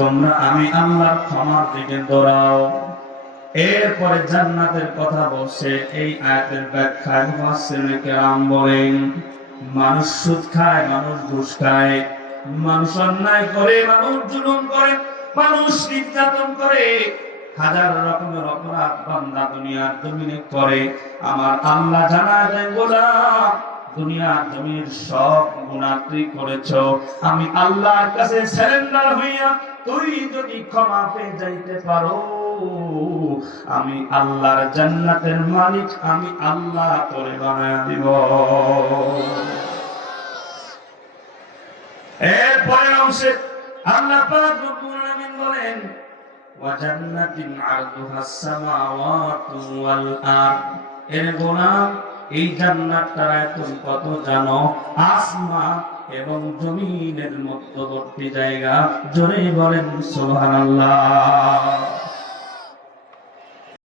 তোমরা আমি আল্লাহর ক্ষমার দিকে দৌড়াও। এরপরে জান্নাতের কথা বলছে। এই আয়াতের ব্যাখ্যায় মুফাসসিরিনে কেরাম বলেন, মানুষ সুদ খায়, মানুষ ঘুষ খায়, মানুষ অন্যায় করে, মানুষ জুলুম করে, মানুষ নির্যাতন করে, হাজার রকমের অপরাধ বান্দা দুনিয়ার জমিনে করে। আমার আল্লাহ জানায় দেন, গোলাম দুনিয়ার জমির সব গুনাহ তুই করেছো, আমি আল্লাহর কাছে সারেন্ডার হইয়া তুই যদি ক্ষমা পেয়ে যাইতে পারো, আমি আল্লাহর জান্নাতের মালিক আমি আল্লাহ তোরে বানায় দিব। এরপরে অংশে আল্লাহ পাক রব্বুল আলামিন বলেন, ওয়া জান্নাতিন আরদুহাস সামাওয়াতু ওয়াল আরদ। এর গোলাম এই জান্নাতটা তুমি কত জানো? আসমান এবং জমিনের মধ্যবর্তী জায়গা। জোরে বলেন সুবহানাল্লাহ।